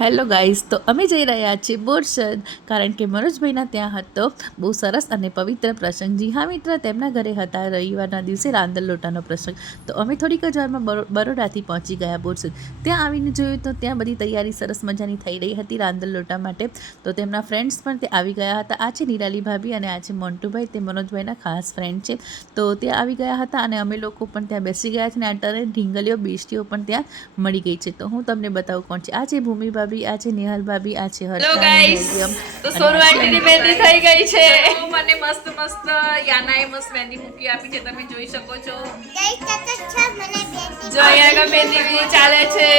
Hello guys, તો અમે જઈ રહ્યા છીએ બોરસદ, કારણ કે મનોજભાઈના ત્યાં હતો બહુ સરસ અને પવિત્ર પ્રસંગ. જી હા મિત્ર, તેમના ઘરે હતા રવિવારના દિવસે રાંદલ લોટાનો પ્રસંગ. તો અમે થોડીક જ વારમાં બરોડાથી પહોંચી ગયા બોરસદ. ત્યાં આવીને જોયું તો ત્યાં બધી તૈયારી સરસ મજાની થઈ રહી હતી રાંદલ લોટા માટે. તો તેમના ફ્રેન્ડ્સ પણ ત્યાં આવી ગયા હતા. આ છે નિરાલી ભાભી અને આ છે મોન્ટુભાઈ, તે મનોજભાઈના ખાસ ફ્રેન્ડ છે. તો ત્યાં આવી ગયા હતા અને અમે લોકો પણ ત્યાં બેસી ગયા છે. અને આટલે ઢીંગલીઓ બેસ્ટીઓ પણ ત્યાં મળી ગઈ છે. તો હું તમને બતાવું કોણ છે. આ છે ભૂમિ ભાભી, આ છે નિહાલ ભાભી, આ છે હર્ષા. તો સોનવાટીની મહેંદી થઈ ગઈ છે. મને મસ્ત મસ્ત યાનાએ મસ્ત મહેંદી મૂકી આપી છે, તમે જોઈ શકો છો. જો અહીંયા મહેંદી ચાલે છે.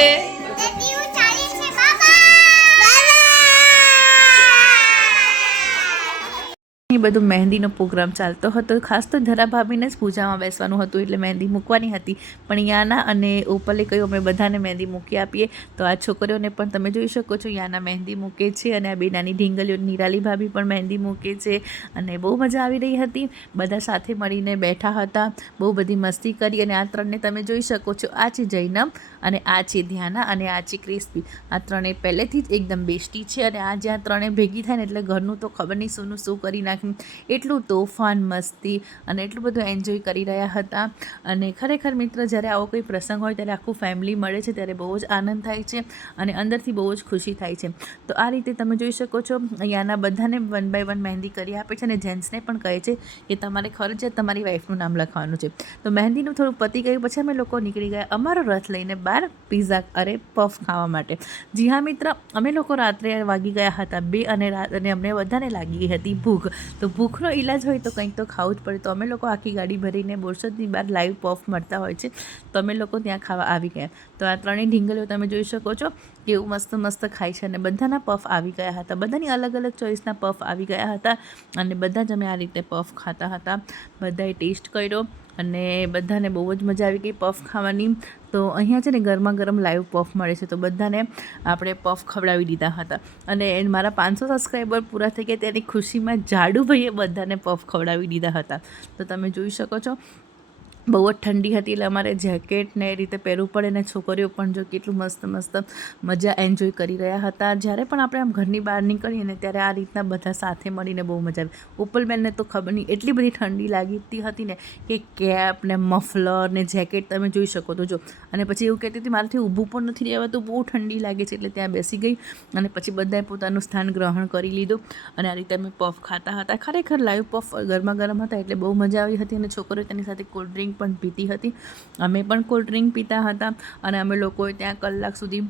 બધું મહેંદીનો પ્રોગ્રામ ચાલતો હતો. ખાસ તો ધરા ભાભીને જ પૂજામાં બેસવાનું હતું, એટલે મહેંદી મૂકવાની હતી. પણ યાના અને ઉપલે કહ્યું અમે બધાને મહેંદી મૂકી આપીએ. તો આ છોકરીઓને પણ તમે જોઈ શકો છો, યાના મહેંદી મૂકે છે અને આ બે નાની ઢીંગલીઓ નિરાલી ભાભી પણ મહેંદી મૂકે છે. અને બહુ મજા આવી રહી હતી. બધા સાથે મળીને બેઠા હતા, બહુ બધી મસ્તી કરી. અને આ ત્રણને તમે જોઈ શકો છો, આ છે જૈનમ અને આ છે ધ્યાના અને આ છે ક્રિસ્પી. આ ત્રણે પહેલેથી જ એકદમ બેસ્ટી છે. અને આ જ્યાં ત્રણે ભેગી થાય ને એટલે ઘરનું તો ખબર નહીં શું કરી નાખે. એટલું તોફાન મસ્તી અને એટલું બધું એન્જોય કરી રહ્યા હતા. અને ખરેખર મિત્ર, જ્યારે આવો કોઈ પ્રસંગ હોય ત્યારે આખું ફેમિલી મળે છે ત્યારે બહુ જ આનંદ થાય છે અને અંદરથી બહુ જ ખુશી થાય છે. તો આ રીતે તમે જોઈ શકો છો, અહીંયાના બધાને 1 બાય 1 મહેંદી કરી આપે છે અને જેન્ટ્સને પણ કહે છે કે તમારે ફરજિયાત તમારી વાઈફનું નામ લખવાનું છે. તો મહેંદીનું થોડું પતી ગયું પછી અમે લોકો નીકળી ગયા અમારો રથ લઈને બહાર પફ ખાવા માટે. જી હા મિત્ર, અમે લોકો રાત્રે વાગી ગયા હતા 2 અને અમને બધાને લાગી ગઈ હતી ભૂખ. તો ભૂખનો ઈલાજ હોય તો કંઈક તો ખાવું જ પડે. તો અમે લોકો આખી ગાડી ભરીને બોરસદની બહાર લાઈવ પફ મળતા હોય છે, તો અમે લોકો ત્યાં ખાવા આવી ગયા. તો આ ત્રણેય ઢીંગલીઓ તમે જોઈ શકો છો કેવું મસ્ત મસ્ત ખાય છે. અને બધાના પફ આવી ગયા હતા, બધાની અલગ અલગ ચોઈસના પફ આવી ગયા હતા. અને બધા જ અમે આ રીતે પફ ખાતા હતા. બધાએ ટેસ્ટ કર્યો અને બધાને બહુ જ મજા આવી ગઈ પફ ખાવાની. તો અહીંયા છે ને ગરમા ગરમ લાઈવ પફ મળે છે, તો બધાને આપણે પફ ખવડાવી દીધા હતા. અને મારા 500 સબસ્ક્રાઈબર પૂરા થઈ ગયા તેની ખુશીમાં જાડુભાઈએ બધાને પફ ખવડાવી દીધા હતા. તો તમે જોઈ શકો છો, બહુ જ ઠંડી હતી એટલે અમારે જેકેટ ને એ રીતે પહેરવું પડે. ને છોકરીઓ પણ જો કેટલું મસ્ત મસ્ત મજા એન્જોય કરી રહ્યા હતા. જ્યારે પણ આપણે આમ ઘરની બહાર નીકળીએ ને ત્યારે આ રીતના બધા સાથે મળીને બહુ મજા આવી. ઉપલબેનને તો ખબર નહીં એટલી બધી ઠંડી લાગતી હતી ને કે કેપ ને મફલર ને જેકેટ તમે જોઈ શકો તો જો. અને પછી એવું કહેતી હતી મારાથી ઊભું પણ નથી રહેવાતું, બહુ ઠંડી લાગે છે. એટલે ત્યાં બેસી ગઈ અને પછી બધાએ પોતાનું સ્થાન ગ્રહણ કરી લીધું. અને આ રીતે અમે પફ ખાતા હતા. ખરેખર લાઈવ પફ ગરમા ગરમ હતા એટલે બહુ મજા આવી હતી. અને છોકરીઓ તેની સાથે કોલ્ડ ડ્રિંક પણ પીતી હતી. અમે પણ કોલ્ડ ડ્રિંક પીતા હતા. અને અમે લોકોએ ત્યાં કલાક સુધી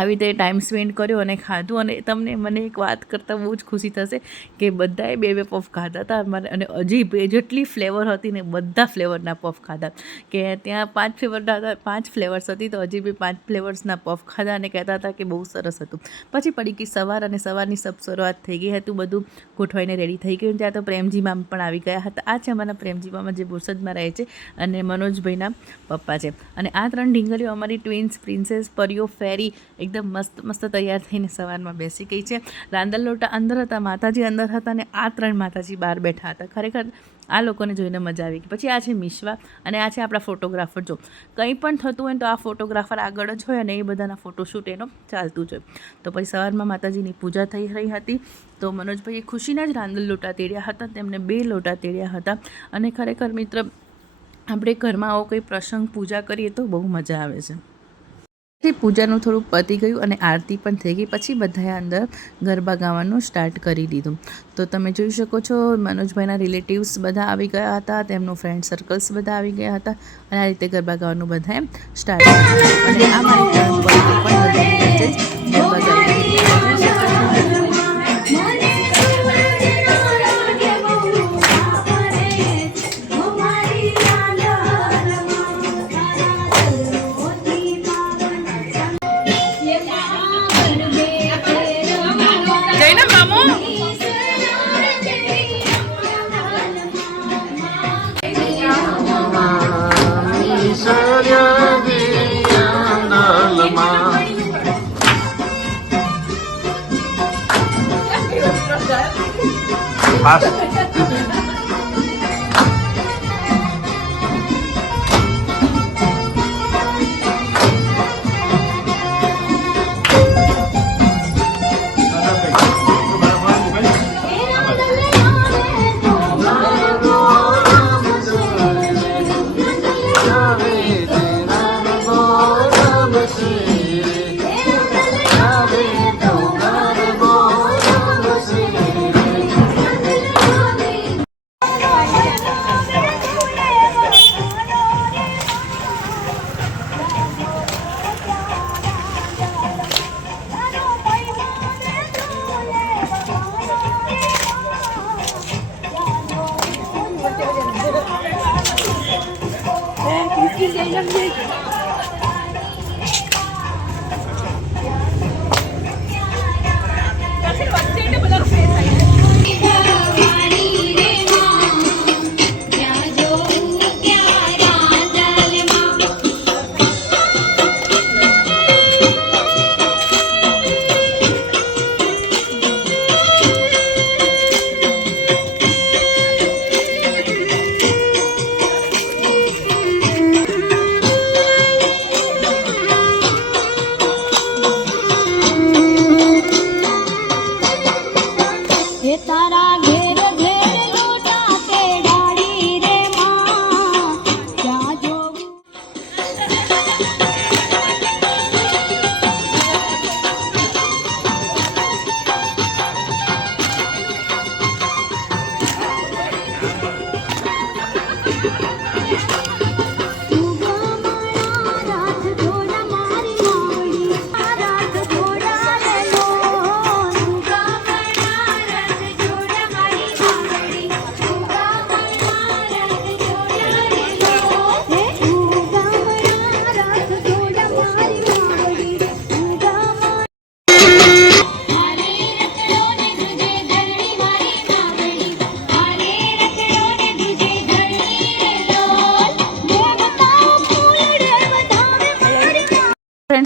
આવી રીતે ટાઈમ સ્પેન્ડ કર્યો અને ખાધું. અને તમને મને એક વાત કરતાં બહુ જ ખુશી થશે કે બધાએ 2 પફ ખાધા હતા અમારે. અને હજી જેટલી ફ્લેવર હતી ને બધા ફ્લેવરના પફ ખાધા. કે ત્યાં 5 ફ્લેવરના હતા, 5 ફ્લેવર્સ હતી તો હજી બી 5 ફ્લેવર્સના પફ ખાધા. અને કહેતા હતા કે બહુ સરસ હતું. પછી પડી ગઈ સવાર અને સવારની શરૂઆત થઈ ગઈ હતું, બધું ગોઠવાઈને રેડી થઈ ગયું. ત્યાં તો પ્રેમજી મામા પણ આવી ગયા હતા. આ છે અમારા પ્રેમજી મામા જે બોરસદમાં રહે છે અને મનોજભાઈના પપ્પા છે. અને આ 3 ઢીંગલીઓ અમારી ટ્વિન્સ પ્રિન્સેસ પરીઓ ફેરી એકદમ મસ્ત મસ્ત તૈયાર થઈને સવારમાં બેસી ગઈ છે. રાંદલ લોટા અંદર હતા, માતાજી અંદર હતા અને આ 3 માતાજી બહાર બેઠા હતા. ખરેખર આ લોકોને જોઈને મજા આવી ગઈ. પછી આ છે મિશ્વા અને આ છે આપણા ફોટોગ્રાફર. જો કંઈ પણ થતું હોય તો આ ફોટોગ્રાફર આગળ જ હોય અને એ બધાના ફોટોશૂટ એનો ચાલતું જ હોય. તો પછી સવારમાં માતાજીની પૂજા થઈ રહી હતી. તો મનોજભાઈએ ખુશીના જ રાંદલ લોટા તેડ્યા હતા, તેમને 2 લોટા તેડ્યા હતા. અને ખરેખર મિત્ર, આપણે ઘરમાં આવો કોઈ પ્રસંગ પૂજા કરીએ તો બહુ મજા આવે છે. પૂજાનું થોડું પતી ગયું અને આરતી પણ થઈ ગઈ. પછી બધાએ અંદર ગરબા ગાવાનું સ્ટાર્ટ કરી દીધું. તો તમે જોઈ શકો છો, મનોજભાઈના રિલેટિવ્સ બધા આવી ગયા હતા, તેમનું ફ્રેન્ડ સર્કલ્સ બધા આવી ગયા હતા. અને આ રીતે ગરબા ગાવાનું બધાએ સ્ટાર્ટ કર્યું. અને આ મારી પણ બધાની વચ્ચે જ ગરબા ગાઈ રહી.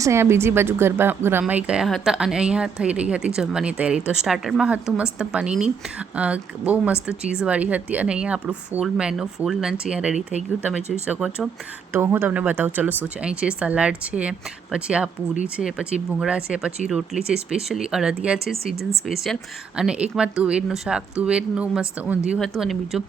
અહીંયા બીજી બાજુ ગરબા રમાઈ ગયા હતા અને અહીંયા થઈ રહી હતી જમવાની તૈયારી. તો સ્ટાર્ટરમાં હતું મસ્ત પનીરની, બહુ મસ્ત ચીઝવાળી હતી અને અહીંયા આપણું ફૂલ મેનુ, ફૂલ લંચ અહીંયા રેડી થઈ ગયું, તમે જોઈ શકો છો. તો હું તમને બતાવું ચલો શું છે. અહીં છે સલાડ છે, પછી આ પૂરી છે, પછી ભૂંગળા છે, પછી રોટલી છે, સ્પેશિયલી અડદિયા છે સિઝન સ્પેશિયલ, અને એકમાં તુવેરનું શાક, તુવેરનું મસ્ત ઊંધિયું હતું, અને બીજું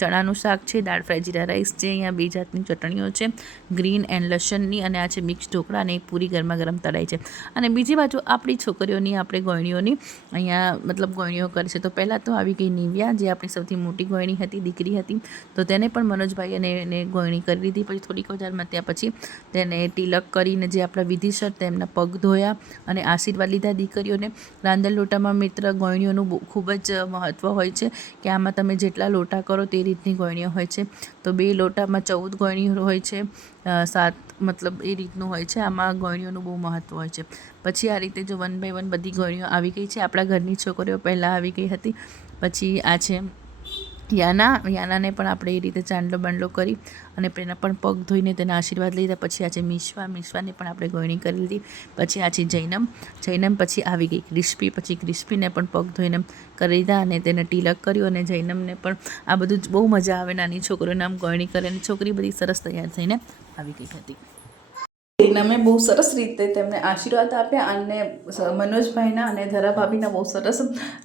ચણાનું શાક છે, દાળ ફ્રાય જીરા રાઈસ છે, અહીંયા 2 જાતની ચટણીઓ છે, ગ્રીન એન્ડ લસણની, અને આ છે મિક્સ ઢોકળા, અને પૂરી ગરમા ગરમ તળાઈ છે. અને બીજી બાજુ આપણી છોકરીઓની, આપણે ગોયણીઓની અહીંયા મતલબ ગોયણીઓ કરે છે. તો પહેલાં તો આવી ગઈ નિવ્યા, જે આપણી સૌથી મોટી ગોયણી હતી, દીકરી હતી, તો તેને પણ મનોજભાઈ એને ગોયણી કરી દીધી. પછી થોડીક વારમાં ત્યાં પછી તેને તિલક કરીને જે આપણા વિધિસર તેમના પગ ધોયા અને આશીર્વાદ લીધા દીકરીઓને. રાંધેલ લોટામાં મિત્ર ગોયણીઓનું ખૂબ જ મહત્ત્વ હોય છે કે આમાં તમે જેટલા લોટા કરો તે રીતની ગોયણીઓ હોય છે. તો 2 લોટામાં 14 ગોયણીઓ હોય છે, 7 મતલબ એ રીતનું હોય છે. આમાં ગોયણીઓનું બહુ મહત્ત્વ હોય છે. પછી આ રીતે જો 1 બાય 1 બધી ગોયણીઓ આવી ગઈ છે. આપણા ઘરની છોકરીઓ પહેલાં આવી ગઈ હતી. પછી આ છે યાનાને પણ આપણે એ રીતે ચાંદલો બાંડલો કરી અને એના પણ પગ ધોઈને તેના આશીર્વાદ લીધા. પછી આ છે મિશ્વાને પણ આપણે ગોયણી કરી લીધી. પછી આ છે જૈનમ પછી આવી ગઈ ક્રિસ્પી, પછી ક્રિસ્પીને પણ પગ ધોઈને કરી લીધા અને તેને તિલક કર્યું. અને જૈનમને પણ આ બધું જ બહુ મજા આવે, નાની છોકરીઓને આમ ગોયણી કરે, અને છોકરી બધી સરસ તૈયાર થઈને આવી ગઈ હતી. અમે બહુ સરસ રીતે તેમને આશીર્વાદ આપ્યા અને મનોજભાઈના અને ધરા ભાભીના બહુ સરસ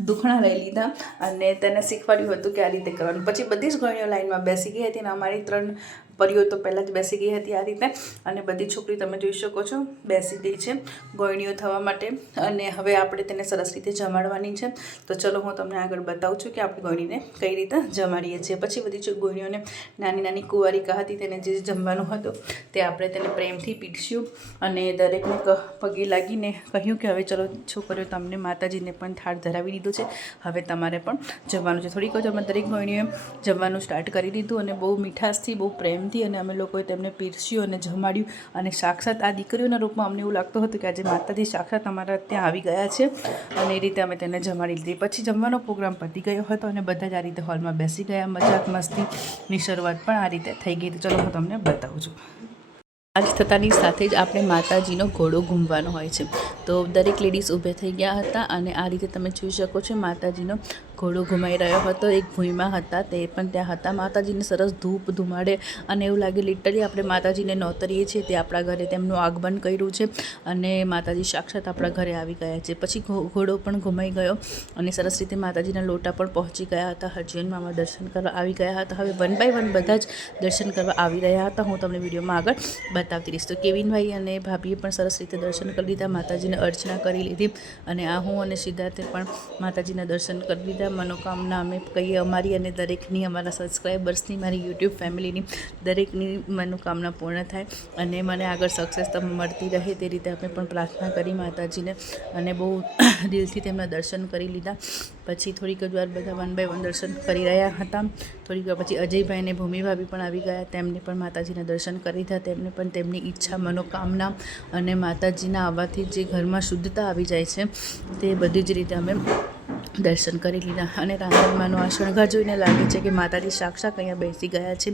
દુખણા લઈ લીધા અને તેને શીખવાડ્યું હતું કે આ રીતે કરવાનું. પછી બધી જ ગોયણીઓ લાઈનમાં બેસી ગઈ હતી અને અમારી 3 પરીઓ તો પહેલાં જ બેસી ગઈ હતી આ રીતે, અને બધી છોકરી તમે જોઈ શકો છો બેસી ગઈ છે ગોયણીઓ થવા માટે. અને હવે આપણે તેને સરસ રીતે જમાડવાની છે. તો ચલો હું તમને આગળ બતાવું છું કે આપણે ગોયણીને કઈ રીતે જમાડીએ છીએ. પછી બધી ગોયણીઓને નાની નાની કુંવારિકા હતી, તેને જે જમવાનું હતું તે આપણે તેને પ્રેમથી પીરસ્યું અને દરેકને પગે લાગીને કહ્યું કે હવે ચલો છોકરીઓ, તમને માતાજીને પણ થાળ ધરાવી દીધું છે, હવે તમારે પણ જમવાનું છે. થોડીક જ અમે દરેક ગોયણીઓએ જમવાનું સ્ટાર્ટ કરી દીધું અને બહુ મીઠાશથી, બહુ પ્રેમથી અને અમે લોકોએ તેમને પીરસ્યું અને જમાડ્યું. અને સાક્ષાત આ દીકરીઓના રૂપમાં અમને એવું લાગતું હતું કે આજે માતાજી સાક્ષાત અમારા ત્યાં આવી ગયા છે, અને એ રીતે અમે તેને જમાડી લીધી. પછી જમવાનો પ્રોગ્રામ પતી ગયો હતો અને બધા જ આ રીતે હોલમાં બેસી ગયા. મજાક મસ્તીની શરૂઆત પણ આ રીતે થઈ ગઈ. ચલો હું તમને બતાવું છું. આજ થતાની સાથે જ આપણે માતાજીનો ઘોડો ઘૂમવાનો હોય છે. તો દરેક લેડીઝ ઊભે થઈ ગયા હતા અને આ રીતે તમે જોઈ શકો છો માતાજીનો ઘોડો ઘુમાઈ રહ્યો હતો. એક ભૂઈમાં હતા, તે પણ ત્યાં હતા. માતાજીને સરસ ધૂપ ધુમાડે અને એવું લાગે લિટરલી આપણે માતાજીને નોતરીએ છીએ, તે આપણા ઘરે તેમનું આગમન કર્યું છે અને માતાજી સાક્ષાત આપણા ઘરે આવી ગયા છે. પછી ઘોડો પણ ઘુમાઈ ગયો અને સરસ રીતે માતાજીના લોટા પણ પહોંચી ગયા હતા. હરજીવન મામા દર્શન કરવા આવી ગયા હતા. હવે 1 બાય 1 બધા જ દર્શન કરવા આવી રહ્યા હતા. હું તમને વિડીયોમાં આગળ બતાવતી રહીશ. તો કેવિનભાઈ અને ભાભીએ પણ સરસ રીતે દર્શન કરી લીધા, માતાજીને અર્ચના કરી લીધી. અને આ હું અને સિદ્ધાર્થે પણ માતાજીના દર્શન કરી લીધા. મનોકામના અમે કહીએ અમારી અને દરેકની, અમારા સબસ્ક્રાઈબર્સની, મારી યુટ્યુબ ફેમિલીની દરેકની મનોકામના પૂર્ણ થાય અને મને આગળ સક્સેસ મળતી રહે તે રીતે અમે પણ પ્રાર્થના કરી માતાજીને અને બહુ દિલથી તેમના દર્શન કરી લીધા. પછી થોડીક જ વાર બધા 1 બાય 1 દર્શન કરી રહ્યા હતા. થોડીક વાર પછી અજયભાઈ અને ભૂમિ ભાભી પણ આવી ગયા. તેમને પણ માતાજીના દર્શન કરી દીધા. તેમને પણ તેમની ઈચ્છા, મનોકામના અને માતાજીના આવવાથી જે ઘરમાં શુદ્ધતા આવી જાય છે તે બધી જ રીતે અમે દર્શન કરી લીધા. અને રાંધણમાંનો આ શણગાર જોઈને લાગે છે કે માતાજી સાક્ષાત અહીંયા બેસી ગયા છે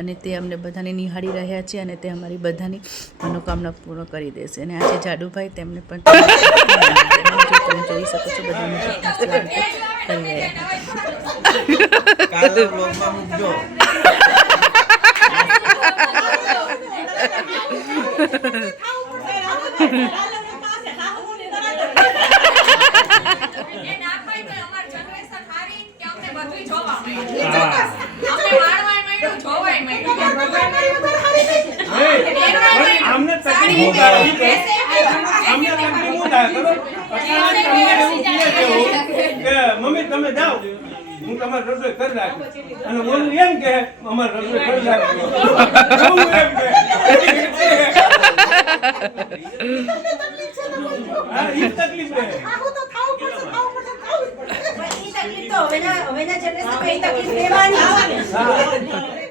અને તે અમને બધાને નિહાળી રહ્યા છે અને તે અમારી બધાની મનોકામના પૂર્ણ કરી દેશે. અને આજે જાડુભાઈ તેમને પણ તમે જોઈ શકો છો બધાને કરી મમ્મી તમે જાઓ, હું તમારે રસોઈ કરી રાખી અને બોલું એમ કે અમારે રસોઈ કરી રાખી.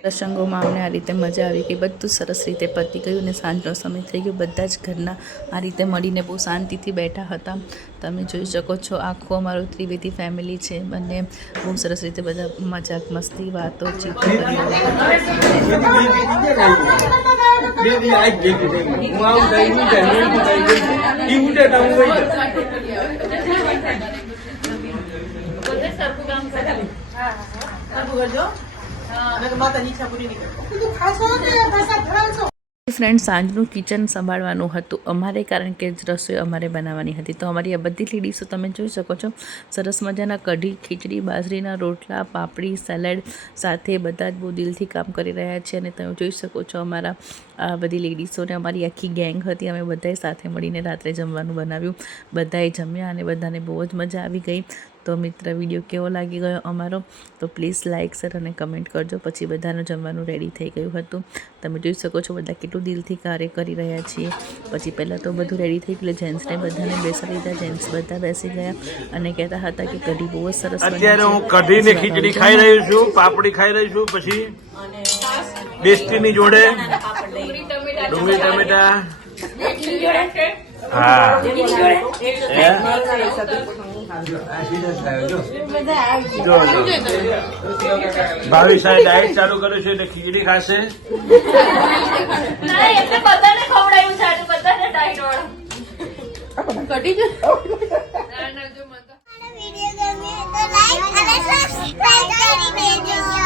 પ્રસંગોમાં અમને આ રીતે મજા આવી ગઈ, બધું સરસ રીતે પતી ગયું અને સાંજનો સમય થઈ ગયો. બધા જ ઘરના આ રીતે મળીને બહુ શાંતિથી બેઠા હતા. તમે જોઈ શકો છો આખું અમારું ત્રિવેદી ફેમિલી છે, બંને બહુ સરસ રીતે બધા મજાક મસ્તી વાતો ફ્રેન્ડ સાંજનું કિચન સંભાળવાનું હતું અમારે, કારણ કે રસોઈ અમારે બનાવવાની હતી. તો અમારી આ બધી લેડીઝો તમે જોઈ શકો છો સરસ મજાના કઢી, ખીચડી, બાજરીના રોટલા, પાપડી, સલાડ સાથે બધા જ બહુ દિલથી કામ કરી રહ્યા છે. અને તમે જોઈ શકો છો અમારા આ બધી લેડીઝોને અમારી આખી ગેંગ હતી. અમે બધાએ સાથે મળીને રાત્રે જમવાનું બનાવ્યું, બધાએ જમ્યા અને બધાને બહુ જ મજા આવી ગઈ. તો મિત્ર, વિડીયો કેવો લાગી ગયો અમારો તો પ્લીઝ લાઇક, શેર અને કમેન્ટ કરજો. પછી બધાનું જમવાનું રેડી થઈ ગયું હતું. તમે જોઈ શકો છો બધા કેટલું દિલથી કાર્ય કરી રહ્યા છીએ. પછી પહેલાં તો બધું રેડી થઈ ગયું, જેન્ટ્સને બધાને બેસી લીધા. જેન્ટ્સ બધા બેસી ગયા અને કહેતા હતા કે કઢી બહુ જ સરસ. અત્યારે હું કઢી ને ખીચડી ખાઈ રહી છું, પાપડી ખાઈ રહી છું, પછી બેસ્ટીની જોડે ડુંગળી ટમેટા. હા, ભાવિ સાહેબ ડાયટ ચાલુ કર્યું છે એટલે ખીચડી ખાશે. વિડીયો ગમે તો લાઈક અને સબસ્ક્રાઇબ કરી દેજો.